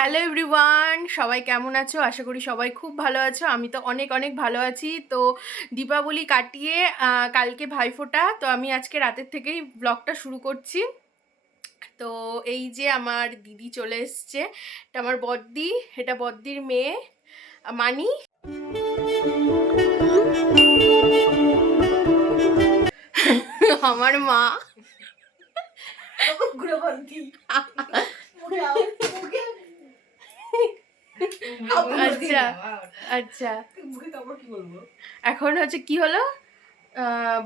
Hello everyone, সবাই কেমন আছো? আশা করি সবাই খুব ভালো আছো। আমি তো অনেক অনেক ভালো আছি। তো দীপাবলি কাটিয়ে কালকে ভাইফোঁটা, তো আমি আজকে রাতের থেকেই ব্লগটা শুরু করছি। তো এই যে আমার দিদি চলে এসছে, এটা আমার বদ্দি, এটা বদ্দির মেয়ে মানি। আমার মা। আচ্ছা আচ্ছা, এখন হচ্ছে কি হলো,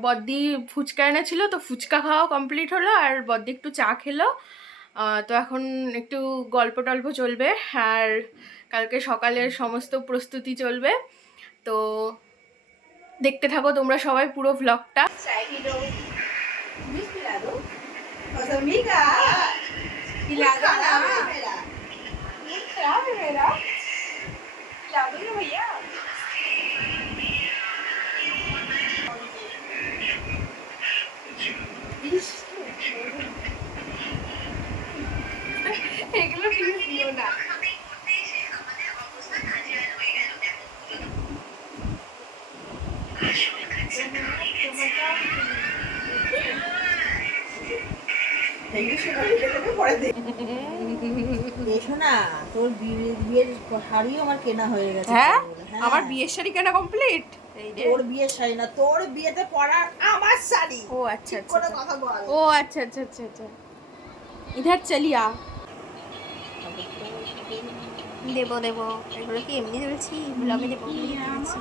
বদ্দি ফুচকা এনেছিল, তো ফুচকা খাওয়া কমপ্লিট হলো, আর বদ্দি একটু চা খেলো। তো এখন একটু গল্প টল্প চলবে, আর কালকে সকালের সমস্ত প্রস্তুতি চলবে। তো দেখতে থাকো তোমরা সবাই পুরো ভ্লগটা। এগুলো প্লিজ দিও না। তোর বিয়ের শাড়িও আমার কেনা হয়ে গেছে। হ্যাঁ, আমার বিয়ের শাড়ি কেনা কমপ্লিট। তোর বিয়ের শাড়ি না, তোর বিয়েতে পরার আমার শাড়ি। ও আচ্ছা আচ্ছা, কথা বল। ও আচ্ছা আচ্ছা আচ্ছা আচ্ছা, ইধার চলিয়া দেবো দেবো। এগুলো কি এমনি ধরেছি, ব্লগে দেবো ধরেছি।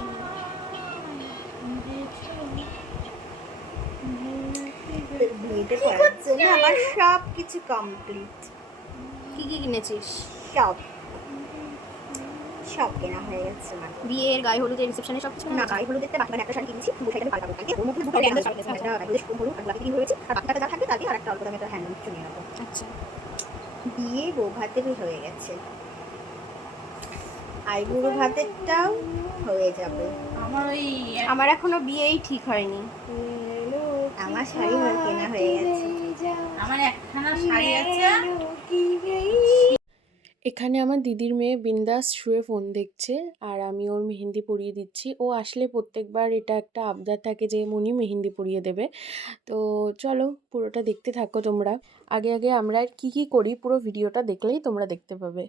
বিয়েতে পরার জন্য আমার সব কিছু কমপ্লিট। কি কি কিনেছিস? সব সব কেনা হয়ে গেছে। মানে বিয়ের গায়ে হলুদের রিসেপশনে সব কিছু না, গায়ে হলুদ দেখতে বাকি একটা শাড়ি কিনেছি, দুটো শাড়ি পাল্টাবো কালকে। ওর মধ্যে দুটো হ্যান্ডেল শাড়ি আছে, একটা হলুদ হলুদ আর বাকি হয়েছে, আর বাকিটা যা থাকবে তাতে আর একটা অল্প দামে একটা হ্যান্ডেল কিছু নিয়ে নেবো। আচ্ছা, বিয়ে বউ ভাতেরই হয়ে গেছে, আইবুড়ো ভাতেরটাও হয়ে যাবে। আমার এখনো বিয়েই ঠিক হয়নি। আমার শাড়ি আমার কেনা হয়ে গেছে। আমার একখানা শাড়ি আছে। এখানে আমার দিদির মেয়ে বিন্দাস শুয়ে ফোন দেখছে, আর আমি ওর মেহেন্দি পরিয়ে দিচ্ছি। ও আসলে প্রত্যেকবার এটা একটা আবদার থাকে যে মনি মেহেন্দি পরিয়ে দেবে। তো চলো পুরোটা দেখতে থাকো তোমরা। আগে আগে আমরা কি কি করি পুরো ভিডিওটা দেখলেই তোমরা দেখতে পাবে।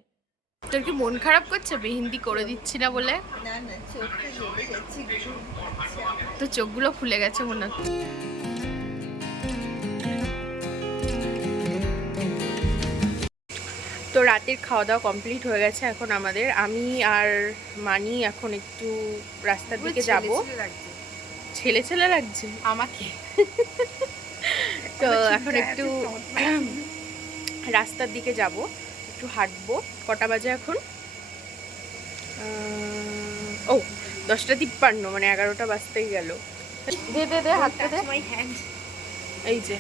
তোর কি মন খারাপ করছে মেহেন্দি করে দিচ্ছি না বলে? না না, চোখটা জ্বলে যাচ্ছে, তো চোখগুলো ফুলে গেছে মনে হচ্ছে। তো রাতের খাওয়া দাওয়া কমপ্লিট হয়ে গেছে এখন আমাদের। আমি আর মানি এখন একটু রাস্তার দিকে যাব। ছেলে ছেলে লাগছে আমাকে। তো এখন একটু রাস্তার দিকে যাব, একটু হাঁটবো। কটা বাজে এখন? ও 10:53, মানে 11টা বাজতেই গেল। দে দে দে, হাতটা দে। এই যে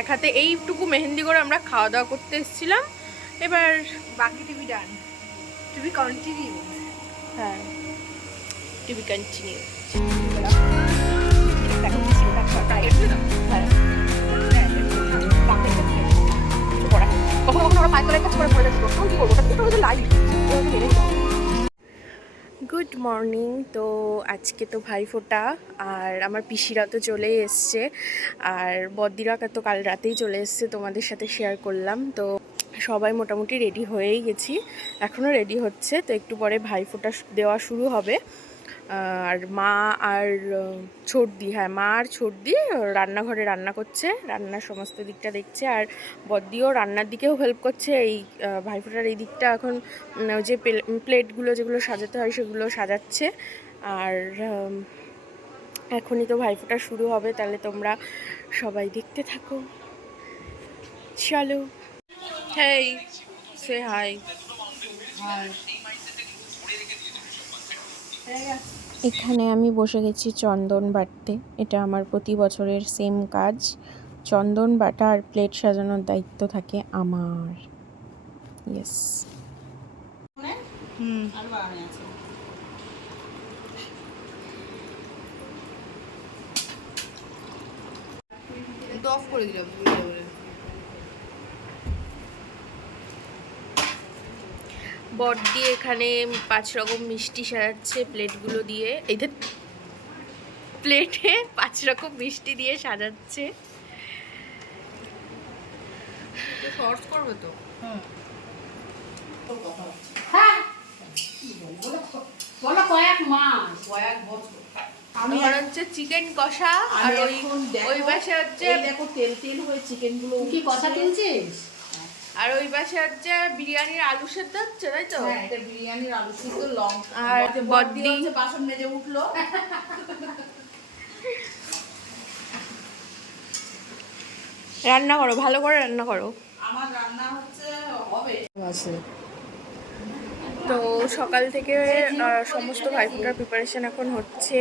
এক হাতে এইটুকু মেহেন্দি করে আমরা খাওয়া দাওয়া করতে এসেছিলাম। এবার বাকি টিভি ডান, টিভি কন্টিনিউ। হ্যাঁ, টিভি কন্টিনিউ। Good morning. তো আজকে তো ভাইফোঁটা, আর আমার পিসিরা তো চলেই এসছে, আর বদ্দিরা তো কাল রাতেই চলে এসছে, তোমাদের সাথে শেয়ার করলাম। তো সবাই মোটামুটি রেডি হয়েই গেছি, এখনও রেডি হচ্ছে। তো একটু পরে ভাইফোঁটা দেওয়া শুরু হবে। আর মা আর ছোটদি, হ্যাঁ মা আর ছোটদি রান্নাঘরে রান্না করছে, রান্নার সমস্ত দিকটা দেখছে, আর বদ্দিও রান্নার দিকেও হেল্প করছে। এই ভাইফোঁটার এই দিকটা এখন যে প্লেটগুলো যেগুলো সাজাতে হয় সেগুলো সাজাচ্ছে। আর এখনই তো ভাইফোঁটা শুরু হবে, তাহলে তোমরা সবাই দেখতে থাকো। চলো, হেই সে হাই। এখানে আমি বসে গেছি চন্দন বাটতে। এটা আমার প্রতি বছরের সেম কাজ। চন্দন বাটা আর প্লেট সাজানোর দায়িত্ব থাকে আমার। ইয়েস। অফ করে দিলাম। বড়দি এখানে 5 রকম মিষ্টি সাজাচ্ছে প্লেটগুলো দিয়ে, এইটা প্লেটে 5 রকম মিষ্টি দিয়ে সাজাচ্ছে। শর্টস করবে তো। বলো কয়েক মাস কয়েক বছর। আমার হচ্ছে চিকেন কষা, আর ওই পাশে হচ্ছে দেখো তেল তেল হয়ে চিকেন গুলো কি কষা তুলছিস, আর ওই পাশে হচ্ছে বিরিয়ানির আলু সেদ্ধ হচ্ছে, তাই তো? হ্যাঁ এটা বিরিয়ানির আলু সিদ্ধ লঙ্কা আর বড়দি হচ্ছে বাসন মেজে উঠলো। রান্না করো, ভালো করে রান্না করো। আমার রান্না হচ্ছে হবে তো সকাল থেকে সমস্ত ভাইফোঁটার প্রিপারেশন এখন হচ্ছে।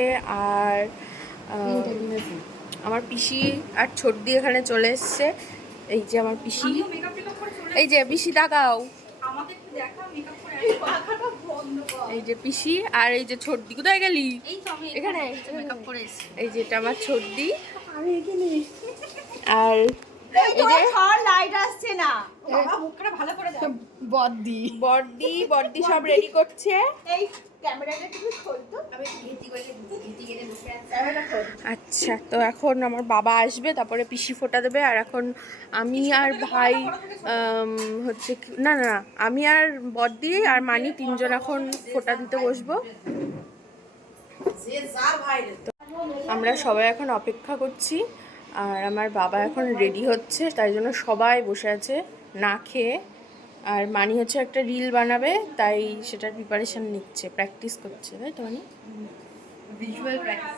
আর আমার পিসি আর ছোটদি এখানে চলে এসছে। এই যে আমার পিসি, এই যে পিসি তাকাও, এই যে পিসি, আর এই যে ছোটদি। কোথায় গেলি? এখানে। এই যে এটা আমার ছোটদি, আর এই যে লাইট আসছে না, বড়দি বড়দি বড়দি সব রেডি করছে। এই ক্যামেরাটা একটু খোলতো, আমি ঘেটি গেলে বসে আছি। আচ্ছা, তো এখন আমার বাবা আসবে, তারপরে পিসি ফোঁটা দেবে। আর এখন আমি আর ভাই হচ্ছে না না না, আমি আর বড়দি আর মানি 3 জন এখন ফোঁটা দিতে বসবো। আমরা সবাই এখন অপেক্ষা করছি, আর আমার বাবা এখন রেডি হচ্ছে, তাই জন্য সবাই বসে আছে না খেয়ে। আর মানি হচ্ছে একটা রিল বানাবে, তাই সেটার প্রিপারেশন নিচ্ছে, প্র্যাকটিস করছে, তাই তো মানি? Visual practice.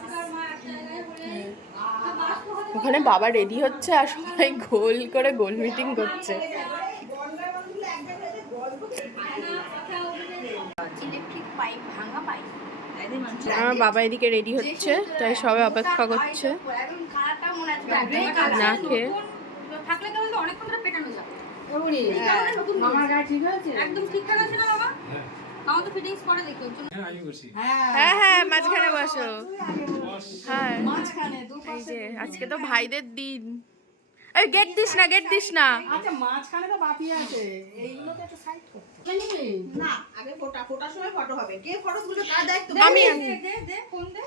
ওখানে বাবা রেডি হচ্ছে আর সবাই গোল করে গোল মিটিং করছে। ইলেকট্রিক পাইপ ভাঙা পাইপ, আমার বাবা এদিকে রেডি হচ্ছে, তাই সবাই অপেক্ষা করছে না খেয়ে। থাকলে কেমন অনেকক্ষণ ধরে পেটানো যাবে। আমার গায়ে ঠিক আছে, একদম ঠিকঠাক আছে না বাবা? আমার তো ফিটিংস করে দেখি ওর জন্য। হ্যাঁ হ্যাঁ, মাঝখানে বসো। হ্যাঁ, মাঝখানে এই যে আজকে তো ভাইদের দিন। এই গেট দিস না, গেট দিস না। আচ্ছা মাঝখানে তো বাপি আছে, এইগুলোকে একটু সাইড করতে না, আগে ফোটার সময় ফটো হবে। কে ফটো তুলবে তার দায়িত্ব। আমি দে ফোন দে।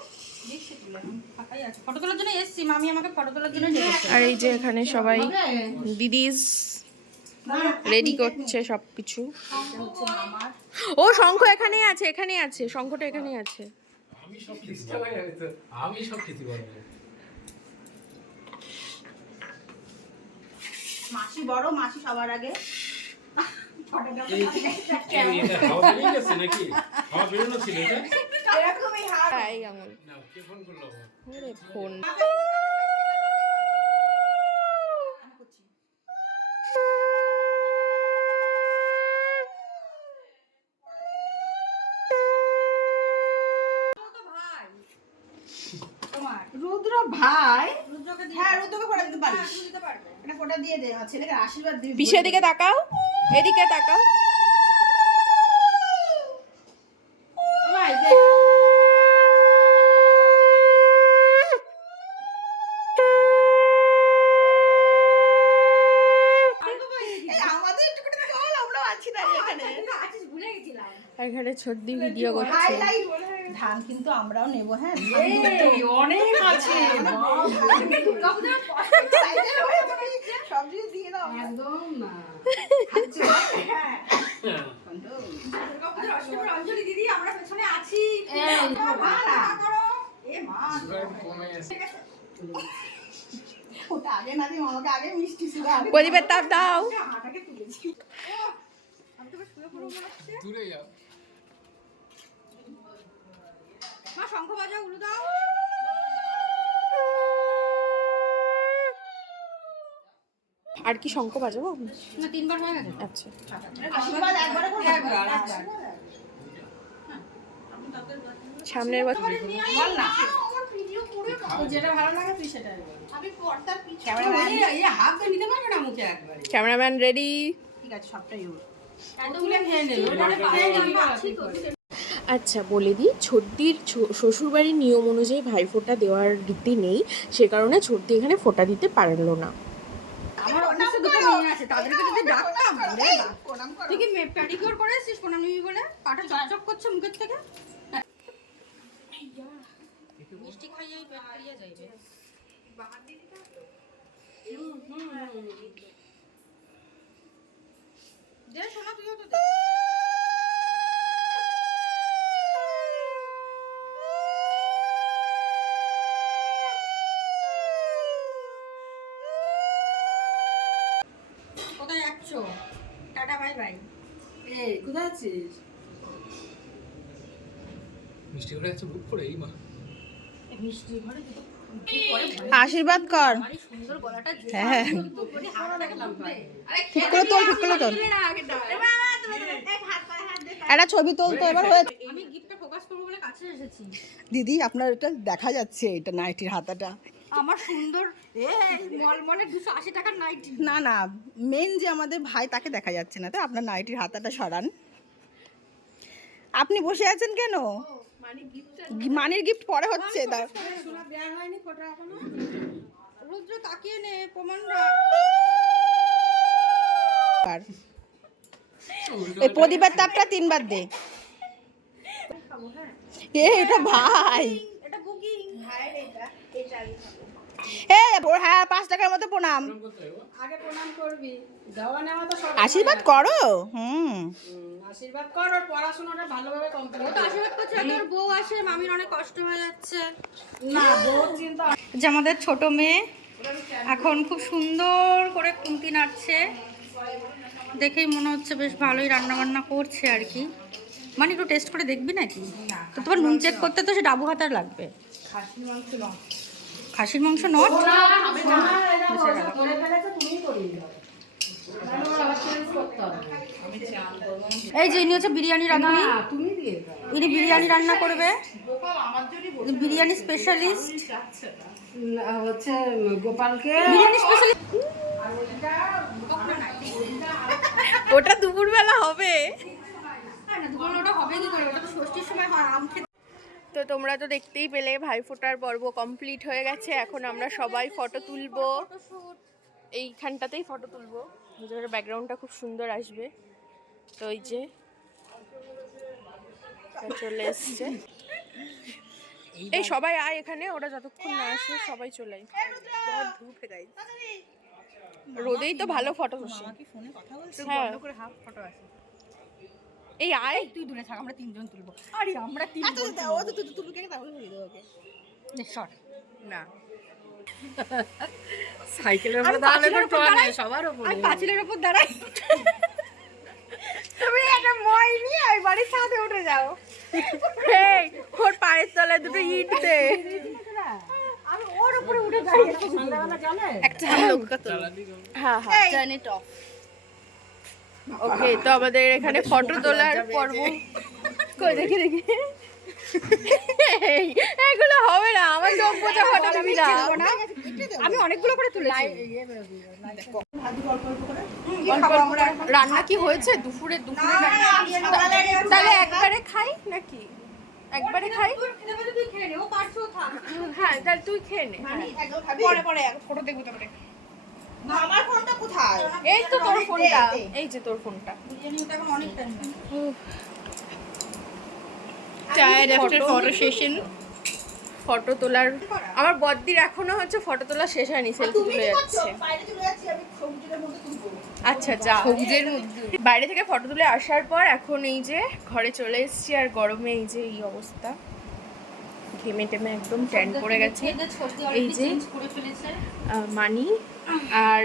দেখছি তুলে ফাঁকাই আছে। ফটো তোলার জন্য এসেছি, মামি আমাকে ফটো তোলার জন্য ডেকেছে। আর এই যে এখানে সবাই দিদিস রেডি করছে সবকিছু। ও শঙ্খ এখানেই আছে, এখানেই আছে, শঙ্খটা এখানেই আছে। আমি সব খেতে পারবো। মাসি বড়, মাসি সবার আগে। এটা হাওয়া বেরিয়ে গেছে নাকি? হাওয়া বেরোনো ছিল এটা? এরকমই হাত। এই আঙুল। না, কে ফোন করলো আবার? ওরে ফোন। রুদ্র ভাই, হ্যাঁ রুদ্রকে ফোটা দিতে পারিস। এটা ফোটা দিয়ে দে, আমার ছেলেকে আশীর্বাদ দিবি। পিছের দিকে তাকাও, এদিকে তাকাও। ভাই দে। আমাদের একটুখানি চল, আমরা আছি দাঁড়িয়ে এখানে। আছিস ভুলে গেছিলাম। আর এখানে ছদ্দি ভিডিও করছে। হাইলাইট ধান কিন্তু আমরাও নেব, হ্যাঁ অনেক আছে সবজি দিয়ে দাও একদম না। অঞ্জলি দিদি আমরা পেছনে আছি। ওটা আগে না দিয়ে আমাকে আগে মিষ্টি ছিল। প্রদীপের তাপ দাও। হাঁটাকে তুলেছি। আমি তো শুয়ে পড়বো মনে হচ্ছে। দূরে যাও। মা শঙ্খ বাজাও, উলু দাও। আর কি শঙ্খ বাজাবো? না 3 বার হয়ে গেছে। আচ্ছা, আশীর্বাদ একবারে করব। একবার। সামনের বছর বল না। আমার ভিডিও করে তো যেটা ভালো লাগে তুই সেটাই বল। আমি পর্দার পিছনে। এই হাফ তো নিতে পারবে না মুখে একবারে। Cameraman ready. ঠিক আছে, সবটাই ওর। তুলে খেয়ে নেবে, ওটা খেয়ে নিবি। আচ্ছা বলে দিই, ছর্দির শ্বশুরবাড়ির নিয়ম অনুযায়ী ভাইফোঁটা দেওয়ার রীতি নেই, সে কারণে ছর্দি এখানে ফোঁটা দিতে পারলো না। আমার অনেক দুটো মেয়ে আছে তাদেরকে যদি ডাকতাম তুই কি প্যাডিকিউর করেছিস প্রণাম নিবি বলে পাটা চকচক করছে মুখের থেকে মিষ্টি খাইয়াই পেট ভরিয়া যাইবে দে শোনা তুইও তো দে কোথায় যাচ্ছ টাটা বাই বাই এই কোথায় আছিস? মিষ্টি করে আছে বুক করে এই মা মিষ্টি ঘরে তো আশীর্বাদ কর। আরে সুন্দর গলাটা হ্যাঁ ঠিক করে তোল ঠিক করে তোল একটা ছবি তোলতো এবার হয়েছে। আমি গিফটটা ফোকাস করব বলে কাছে এসেছি দিদি আপনার এটা দেখা যাচ্ছে, এটা নাইটির হাতাটা। আমার সুন্দর মলমলে 280 টাকার নাইটি না না, মেন যে আমাদের ভাই তাকে দেখা যাচ্ছে না, তো আপনার নাইটির হাতাটা সরান। আপনি বসে আছেন কেন? মানির গিফট পরে হচ্ছে। রুদ্র তাকিয়ে নে প্রমাণ এই প্রদীপের তাপটা 3 বার দে। এটা ভাই, এটা বুকিং হ্যাঁ 5 টাকার মতো প্রণাম। আগে প্রণাম করবি, দেওয়া নেওয়া তো সব আশীর্বাদ করো। আশীর্বাদ কর, ওর পড়াশোনাটা ভালোভাবে ও কমপ্লিট তো আশীর্বাদ করছে তোর বউ আসে মামির অনেক কষ্ট হয়ে যাচ্ছে না বহুত চিন্তা। যে আমাদের ছোট মেয়ে এখন খুব সুন্দর করে খুন্তি নাড়ছে, দেখেই মনে হচ্ছে বেশ ভালোই রান্না বান্না করছে আর কি। মানে একটু টেস্ট করে দেখবি নাকি? তো তোমার নুন চেক করতে তো সে ডাবু হাতার লাগবে। খাসির মাংস নাও। খাসির মাংস নট করে ফেলেছে, তুমিই করিয়ে দাও। আবার চেঞ্জ করতে হবে। এই যে ইনি হচ্ছে বিরিয়ানি রাঁধুনি, না, তুমি দিয়ে দাও। ইনি বিরিয়ানি রান্না করবে, বিরিয়ানি স্পেশালিস্ট। না, হচ্ছে গোপালকে বিরিয়ানি স্পেশালিস্ট ওটা দুপুরবেলা হবে। ওটা হবে কি করে? ওটা তো ষষ্ঠীর সময় হয় আম খেতে। তো তোমরা তো দেখতেই পেলে ভাইফোঁটার পর্ব কমপ্লিট হয়ে গেছে। এখন আমরা সবাই ফটো তুলবো, এইখানটাতেই ফটো তুলবো। ব্যাকগ্রাউন্ডটা খুব সুন্দর আসবে। তো এই যে চলে এসছে, এই সবাই আয় এখানে, ওরা যতক্ষণ না আসে সবাই চলে আয়। রোদেই তো ভালো ফটো বসে। হ্যাঁ এই আয়, তুই দূরে থাক, আমরা তিনজন তুলবো। আরে আমরা তিনজন শট না সাইকেলের উপরে দাঁড়ালে তো টয় সবার আর পাঁচিলের উপর দাঁড়াই। তুমি একটা মই নিয়ে ওই বাড়ির ছাদে উঠে যাও। এই ওর পায়ের তলায় দুটো ইট দে। আমি ওর উপরে উঠে দাঁড়িয়ে সন্ধ্যাবেলা জানে একটা লোকটা তো হ্যাঁ হ্যাঁ জানি টপ। ওকে, তো আমাদের এখানে ফটো তোলার পর্ব। কই দেখি দেখি, এগুলো হবে না, আমার চোখ বোঝা ফটো দিবি না। আমি অনেকগুলো করে তুলেছি। রান্না কি হয়েছে দুপুরে? তাহলে একবারে খাই নাকি? একবারে খাই। তুই খেয়ে নে, ও পারছো থাক। হ্যাঁ তাহলে তুই খেয়ে নে। পরে পরে ফটো দেখবো তারপরে। আমার ফোনটা কোথায়? এই তো তোর ফোনটা, এই যে তোর ফোনটা। বিরিয়ানিটা এখন অনেক টাইম লাগে। Tired after photo session. Photo তোলার আমার বদ্দির এখনো হচ্ছে ফটো তোলা শেষ হয়নি, সেলফি তুলে যাচ্ছে। বাইরে চলে যাচ্ছি, আমি সবজিটার মধ্যে তুলবো। আচ্ছা যা, বাইরে থেকে ফটো তুলে আসার পর এখন এই যে ঘরে চলে এসেছি, আর গরমে এই যে এই অবস্থা, ঘেমে টেমে একদম ট্যান পড়ে গেছে। এই যে করে ফেলেছে। মানি আর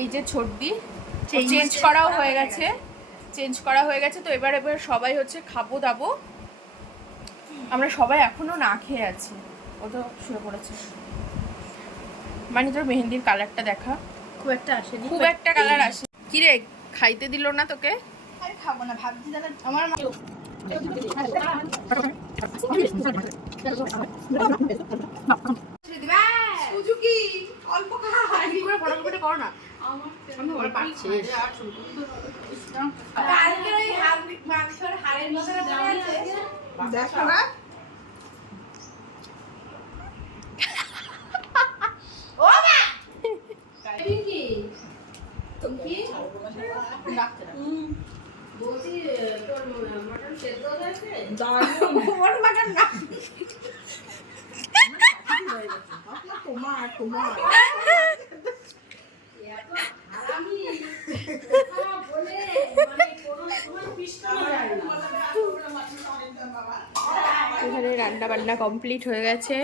এই যে ছোটদি চেঞ্জ করাও হয়ে গেছে, চেঞ্জ করা হয়ে গেছে। তো এবার সবাই হচ্ছে খাবো দাবো। আমরা সবাই এখনো না খেয়ে আছি, ও তো শুয়ে পড়েছে। মানে তোর মেহেন্দির কালারটা দেখা, খুব একটা আসেনি। খুব একটা কালার আসে। কি রে, খাইতে দিল না তোকে? আরে খাবো না, ভাবছি তাহলে আমার সুজুকি অল্প খাই। কি করে ফটো করো না। আমি ওরা পাচ্ছি। কালকে ওই মাংসের হাড়ের মশলা দেওয়া আছে, দেখো না? ও মা, কি ওর মাটার না তোমার এখানে রান্না বান্না কমপ্লিট হয়ে গেছে।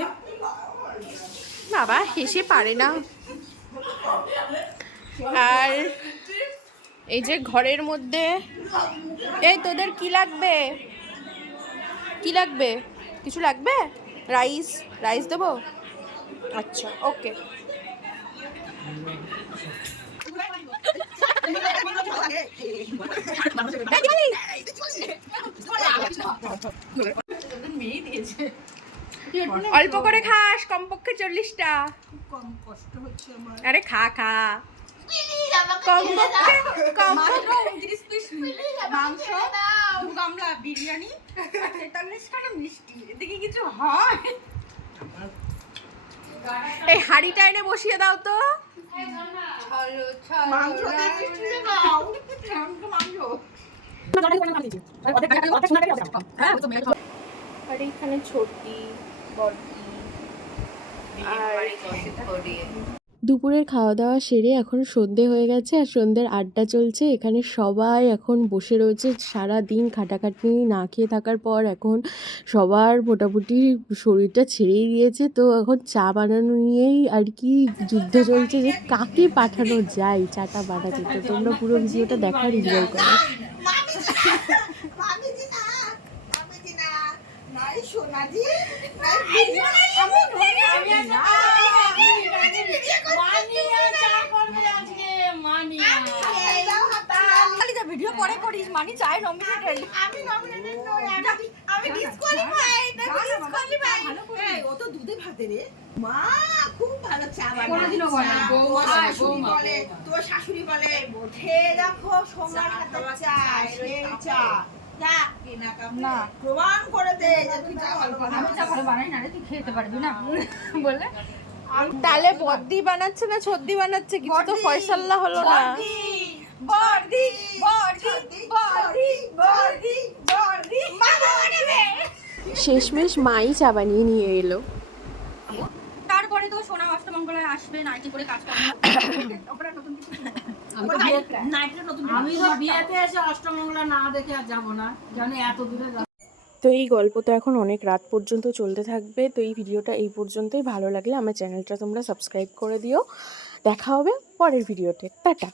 বাবা হেসে পারে না। আর এই যে ঘরের মধ্যে, এই তোদের কি লাগবে, কি লাগবে, কিছু লাগবে? রাইস, রাইস দেবো? আচ্ছা ওকে। অল্প করে খাস, কমপক্ষে 40টা। কম কষ্ট হচ্ছে আমার আরে খা খা, কমপক্ষে কমপক্ষে 29 পিস মাংস, 2 গামলা বিরিয়ানি, 43 টাকা মিষ্টি। এদিকে কিছু হয়? এই হাঁড়িটা এনে বসিয়ে দাও তো। মাংস দিয়ে মিষ্টি দিয়ে খাও আর এইখানে ছোটি বড়ি আর দুপুরের খাওয়া দাওয়া সেরে এখন সন্ধে হয়ে গেছে আর সন্ধ্যের আড্ডা চলছে। এখানে সবাই এখন বসে রয়েছে, সারা দিন খাটাখাটনি না খেয়ে থাকার পর এখন সবার মোটামুটি শরীরটা ছেড়েই দিয়েছে। তো এখন চা বানানো নিয়েই আর কি যুদ্ধ চলছে যে কাকে পাঠানো যায় চাটা বানাতে। তো তোমরা পুরো ভিডিওটা দেখার এনজয় করো। নাই সোনাজি নাই ভিডিও পরে করিস, মানি চাই নমিনেটেড। আমি নমিনেটেড নই, আমি ডিসকোয়ালিফাইড, এই ও তো দুধে ভাতে রে মা, খুব ভালো চা বানায়। কোনোদিনও বলে না, বৌমা তোমার বলে, শাশুড়ি বৌমা বলে, তোমার শাশুড়ি বলে খেয়ে দেখো সোমার হাতে চা, সেই চা যা না। প্রমাণ করে দে যে তুই চা ভালো আমি বানাস। চা ভালো বানাই না রে, তুই খেতে পারবি না বলে। তাহলে বদ্দি বানাচ্ছে না ছদ্দি বানাচ্ছে, কিছু তো ফয়সাল্লা হলো না। বর্দি বর্দি বর্দি বর্দি বর্দি মা বানাবে। শেষমেশ মাই চা বানিয়ে নিয়ে এলো। তারপরে তো সোনা অষ্টমঙ্গলায় আসবে, নাইটি করে কাজ করবে। আমি তো বিয়েতে এসে অষ্টমঙ্গলা না দেখে আর যাবো না, জানি এত দূরে তো এই গল্প তো এখন অনেক রাত পর্যন্ত চলতে থাকবে। তো এই ভিডিওটা এই পর্যন্তই। ভালো লাগলে আমার চ্যানেলটা তোমরা সাবস্ক্রাইব করে দিও। দেখা হবে পরের ভিডিওতে। টাটা।